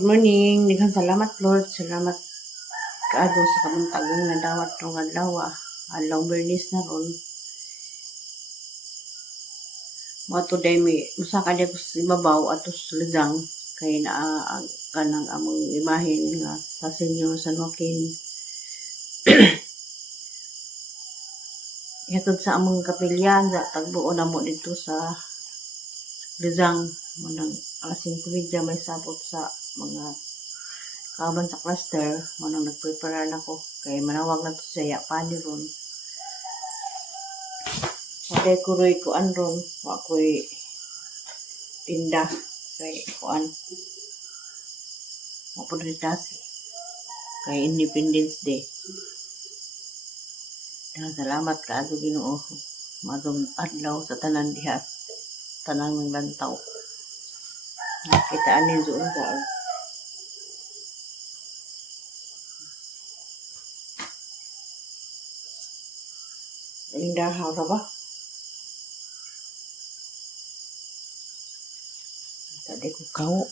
good morning. Daghang salamat Lord. Salamat kaadto sa kamuntagan nga dawat rong adlaw. Adlaw Bernis na ron. Mo today may usa ka ko sa ibabaw ato sa Luzang kay naa kanang among imahen nga sa Senyor San Joaquin. Ihatod sa among kapilya sa tagbuo na mo dito sa Luzang. Manang alas 5:30 may sabot sa mga kaban sa cluster. Manang nagprepare na ko kay manawag na to sa yapani ron. Okay, kuroy ko ron. Wakoy tinda kay kuan. Mapudritasi kay Independence Day. Salamat kaadto Ginoo. Madong adlaw sa tanan diha. Tanang ng lantaw. Nakita anin doon ka. Indah ka ba? Tadi ko kau.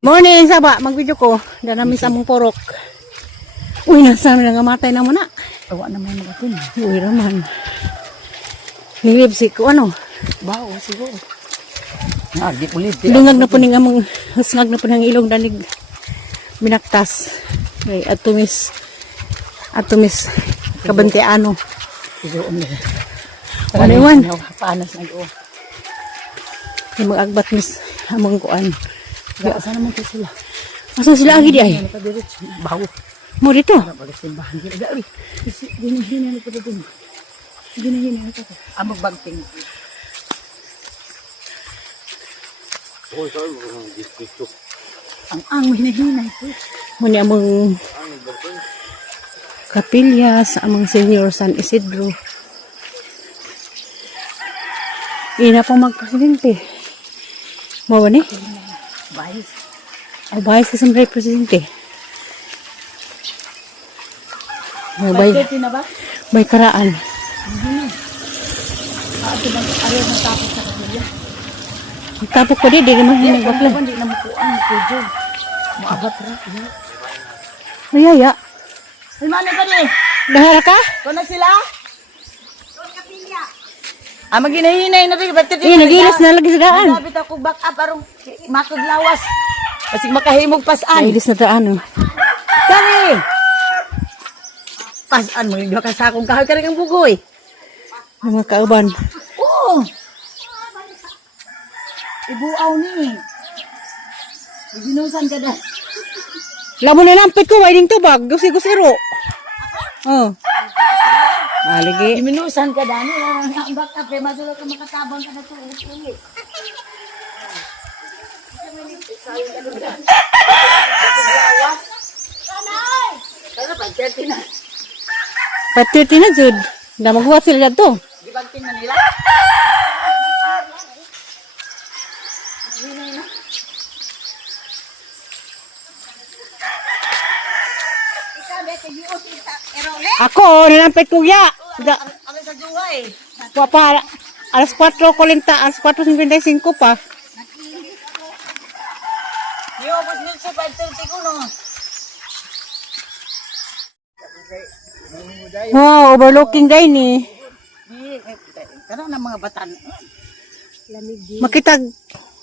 Morning, Saba. Mag-video ko. Danamis among porok. Uy, nasa namin nangamatay na muna. Awa naman mga ito. Uy, raman. Nilib si ko, ano? Bao, siguro. Di ulit. Lungag na po ning among, husngag na po ng ilong danig. Minaktas. Ay, atumis. Kabantiano. Siguro, Ano yun? Panas na doon. Yung mag-agbat mis among kuan. Asa naman ito sila? Asa sila agi di ay? Bao. Mo dito? Simbahan. Gini-gini na ito doon. Gini-gini na ito. Amag bagting. Ang hinahinay ito. Muni among kapilya sa among Senyor San Isidro. Ina po magpresidente. Mo ba ni? Bayis. Ay, bayis ka sa mga presidente. Pagkati na ba? May karaan. Ito bang ayaw na tapos sa kanila? Tapos ko di naman nagbakla. Hindi na makuhaan. Pujo. Maabat ra. Mayaya. Ay, mano ka di? Dahara ka? Kung na sila? Maginahinay na rin. Nagilas na lagi sa daan. Nagabit ako back up. Arong makaglawas. Kasi makahimog pasan. Nagilas na daan. Kani! Pasan mo. Hindi ka sa akong kahoy ka rin ang bugoy. Mga kauban. Oo. Ibuaw ni. Ibinusan ka na. Lamo na lampit ko. Waiding tubag. Gusi-gusiro. Oh. Lagi. Ibinusan ka dani. Ang back up. Madula ka makatabang ka na ito. Ulit. Kaya pagkati na. Patuti na, Jud. Na maghuwat sila dito. Di bagting na nila? Ako, nalampit ko ya. Ako sa juwa eh. Papa, alas 4 ko linta, alas 4:55 pa. Yo, mas milso 5:30 ko no. Wow, overlooking day ni. Karon na mga batan. Makitag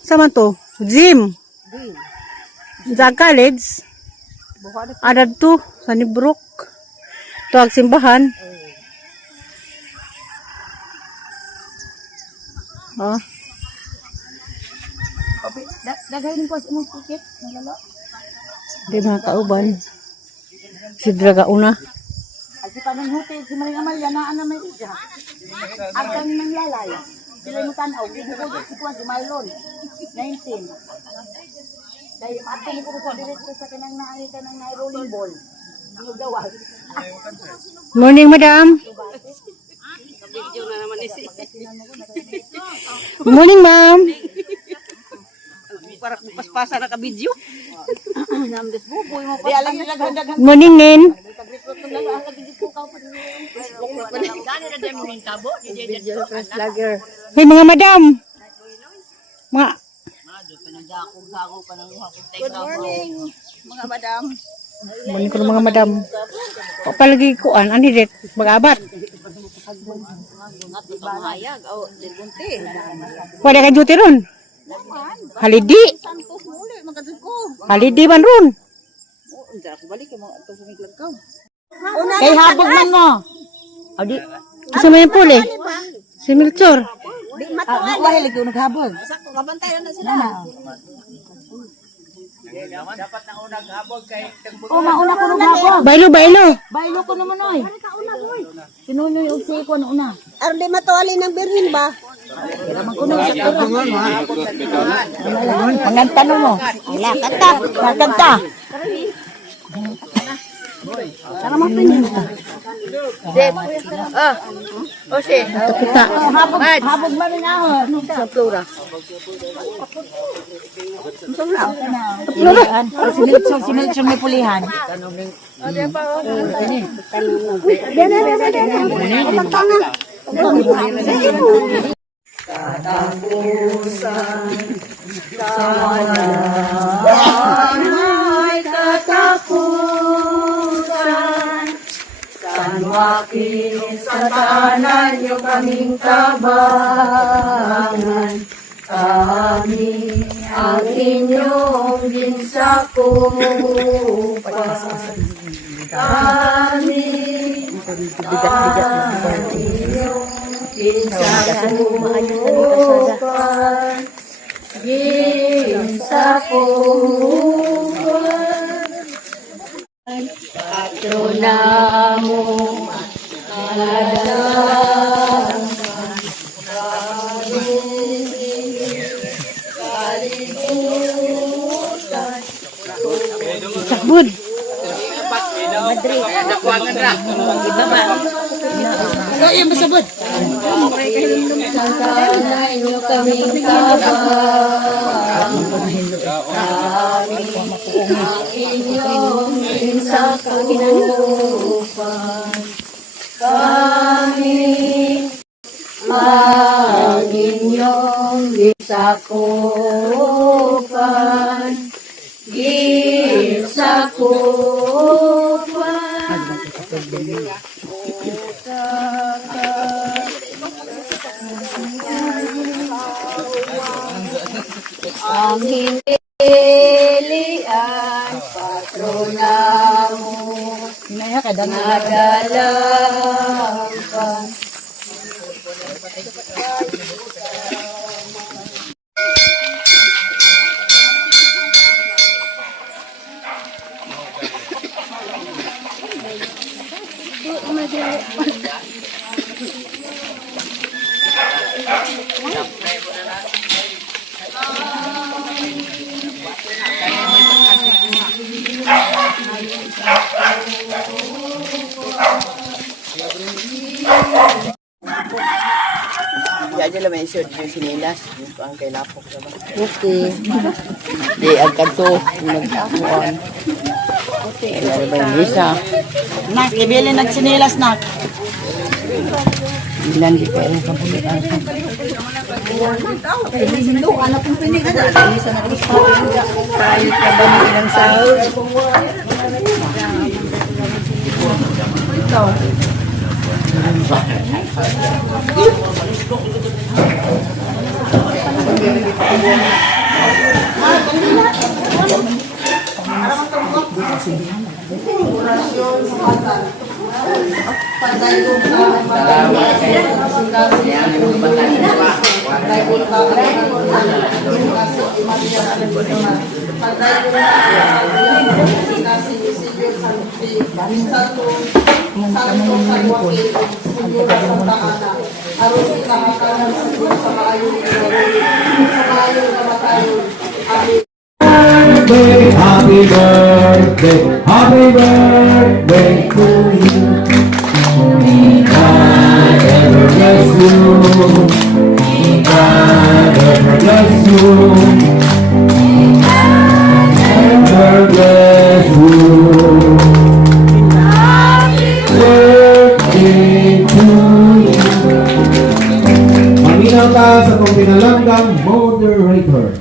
sama to, gym. Sa college. Adad to sa Nibrok. Tuag simbahan. Oh. Dagayin ko sa imong ticket, nalala. Di mga kauban. Si Draga una. Si Pananghuti, si Maring Amalia, naan na may isa. Ang kami nang lalay. Sila yung tanaw, bubukod si Kuan, si Marlon. 19. Dahil ato mo ko sa direkto sa kanang naay ka ng rolling ball. Yung gawas. Morning, madam. Morning, ma'am. Para paspasa na ka video. Namdes buboy mo pa. Di alam nila ganda-ganda. Morning, Nin. Hey, mga madam. Mga... Good morning, mga madam. Morning ko ng mga madam. O palagi kuan, ani det, mag-abat. Pamahayag, oh, dilgunti. Wala ka duty ron. Halidi. Santos muli, magkatid ko. Halidi man ron. Oh, hindi ako balik, yung mga itong sumiglag ka. Kay habog man mo. Adi. Isa mo yung puli. Si Milchor. Mahilig ko naghabog. Sakto, kabantayan na sila. Oh, mauna ko naghabog. Bailo, bailo. Bailo ko naman oy. Sinunoy og si ko una. Arde matuali ng birhin ba? Ang tanong mo. Wala, kanta. Kanta. Saka mo pinin. Dep. O si. Kita. Habog man rin ako. Sa plura. Pulihan. Sinilson may pulihan. Sakbud. Yung masabot. Ang hindilian, patrona mo, Inaya ka dami. nadalang ka. Ya aja lah mesej di sini las, ang kay lapok sa ba. Okay. Di agad to nagkuan. Okay. Ano ba yung isa? Nak, ibili nagsinilas nak. Ilan di pa yung kabulian. Anak kong pinig na isa na gusto tayo ka ba ng ilang sahod? Yan kami yung lingkod. Ang pagkalimon ko. Aron ikahatanan sa Diyos sa maayong kinawin, sa maayong kamatayon. Amen. Happy birthday, happy birthday to you. May God ever bless you. May God ever bless you. May God ever bless you. Happy birthday to you. Maminaw ka sa itong pinalanggang moderator.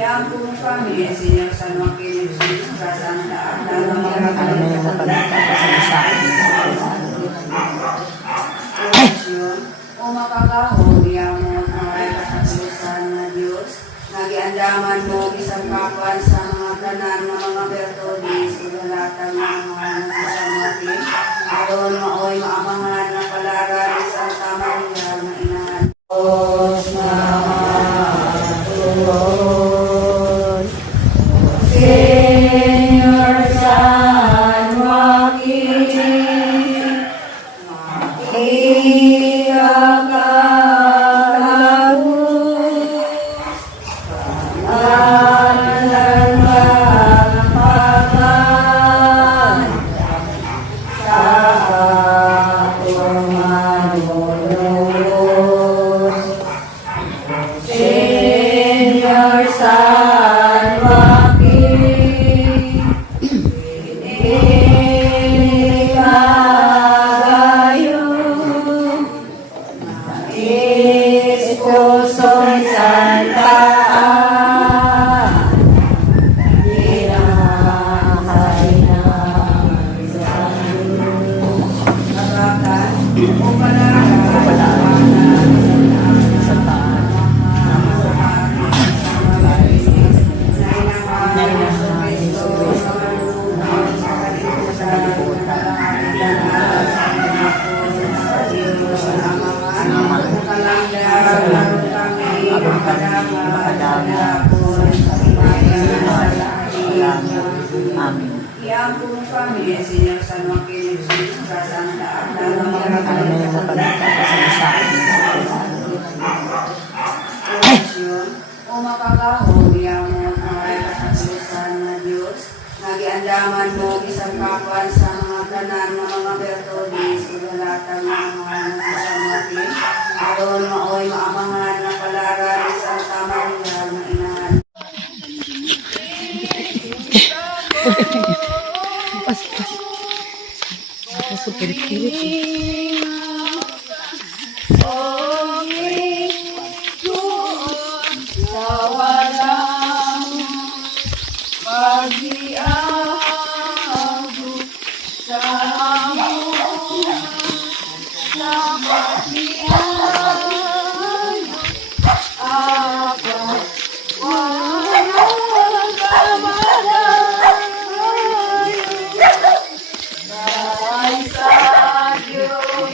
Iampun kami, Señor San Joaquin, sa Santa Ana, o makakahong iyamon ang ay kasatusan na Diyos, nagiandaman mo isang kapan sa mga tanan ng mga bertodis, ilulatang ng mga sa San Joaquin, aron maoy maamangan ng palaran sa Santa Maria na inahan. Diyos na matulog, Señor San Joaquin, Iampun kami, Señor San Joaquin, sa Santa Ana, o makakahong iyamon ang ay kasatusan na Diyos, nagiandaman mo isang kapan sa mga tanan ng mga bertodis, ilulatang ng mga sa San Joaquin, aron maoy maamangan ng palaran sa Santa Maria na inahan. Ay sa Diyos.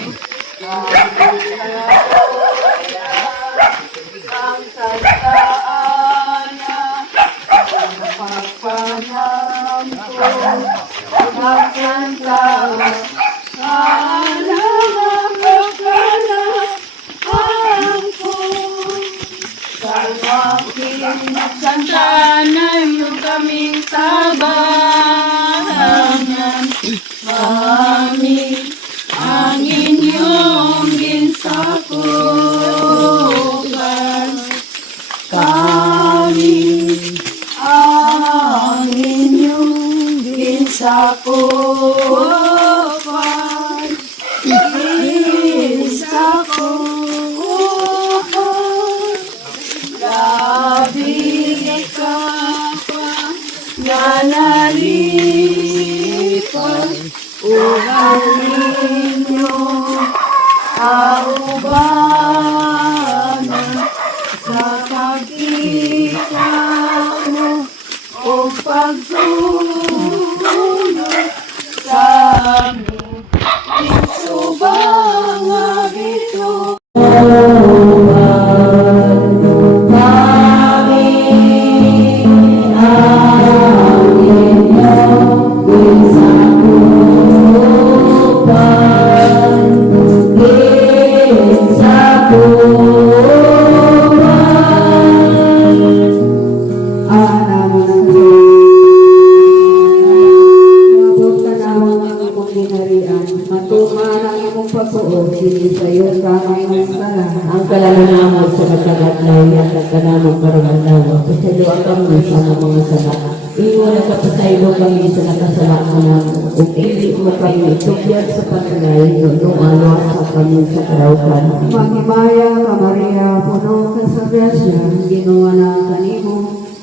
Ang kalalanaman sa kasagat na iyan at kanamang karamanawa, pasaluan kami sa mga sama. Iwan at kapasaylo kami sa nakasalaman namin, kung hindi mo kami itugyan sa patunay, nunualo sa kami sa karaukan. Magimaya ka Maria, puno ka sa grasya, ginawa na kanimo,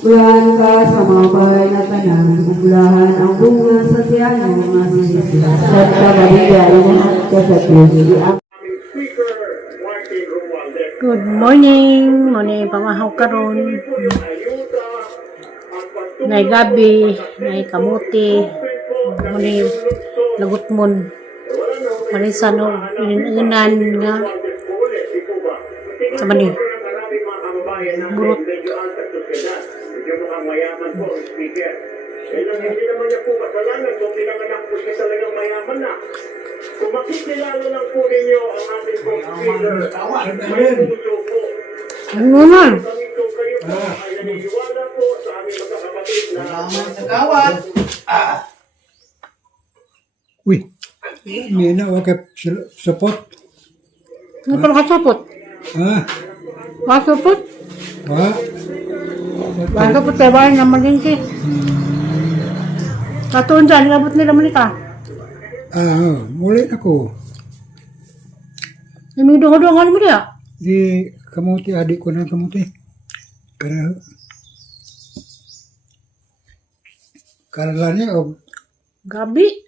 ulahan ka sa mga bahay na tanan, ulahan ang bunga sa tiyan ng mga sinisya. Santa Maria, inahat ka sa Diyos. Good morning, muna pamahaw karon. Nay gabi, nay kamuti, muna lagutmon. Marisan o inan nga sa mani. Burot. Hindi naman niya po kasalanan kung pinanganak po siya talagang mayaman na. Kung makikilala lang po ninyo ang ating speaker, may puso po. Ano naman? Kami kung kayo po ay naniniwala po sa aming magkakapatid na Uy, may na wakap support. Ano pala kasapot? Ha? Kasapot? Ha? Kasapot tayo ba naman din si? Katuon dyan, nilabot nila malita. Muli ako. Namidungan-dungan mo diya. Di kamuti, adik ko na kamuti. Karalanya o Gabi.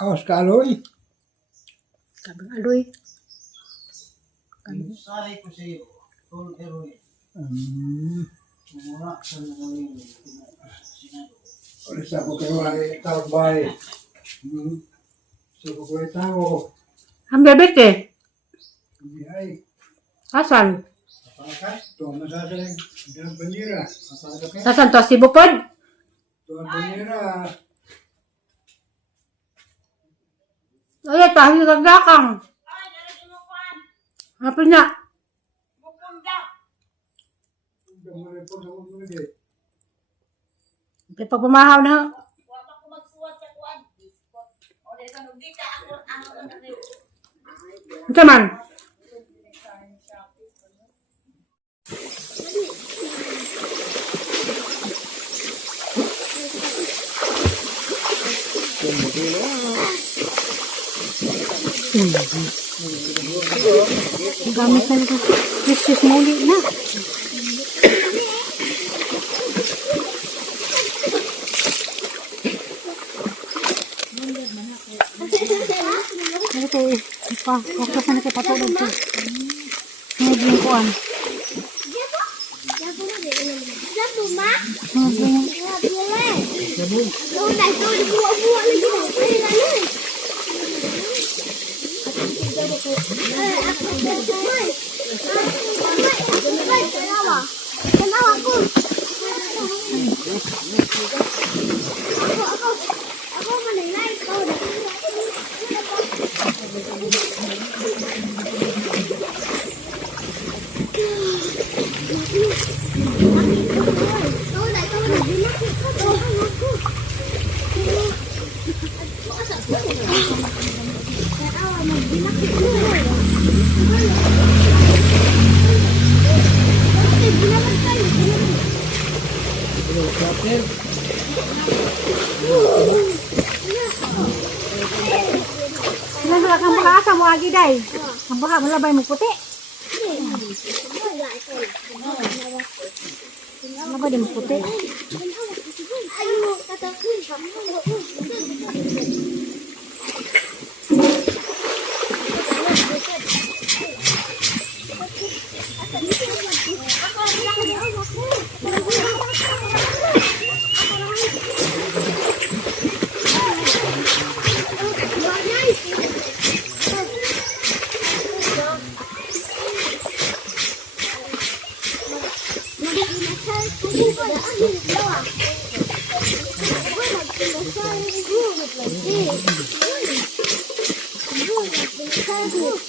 awas ka aloy. Gabi aloy. Oras ako kayo ay tawag so ko ay tao. Ang bebek eh. Ay, Asan? pakas. Ito ang masasalang. Ito ang banira. Papakas. Asan to? Si Bukod? Ito ang banira. Ay, tahi kagakang. Apa niya? Okay, pagpamahaw na. Ito man. Gamit na nito. Precious muli na. Ano ito eh. Waktas na nakipatulog ko. Naging kuan. Ako Manila, ikaw na. Nasa kang baka asa mo agi day. Ang baka malabay mo puti. Malabay din mo puti. Ayo, katakin. Thank you.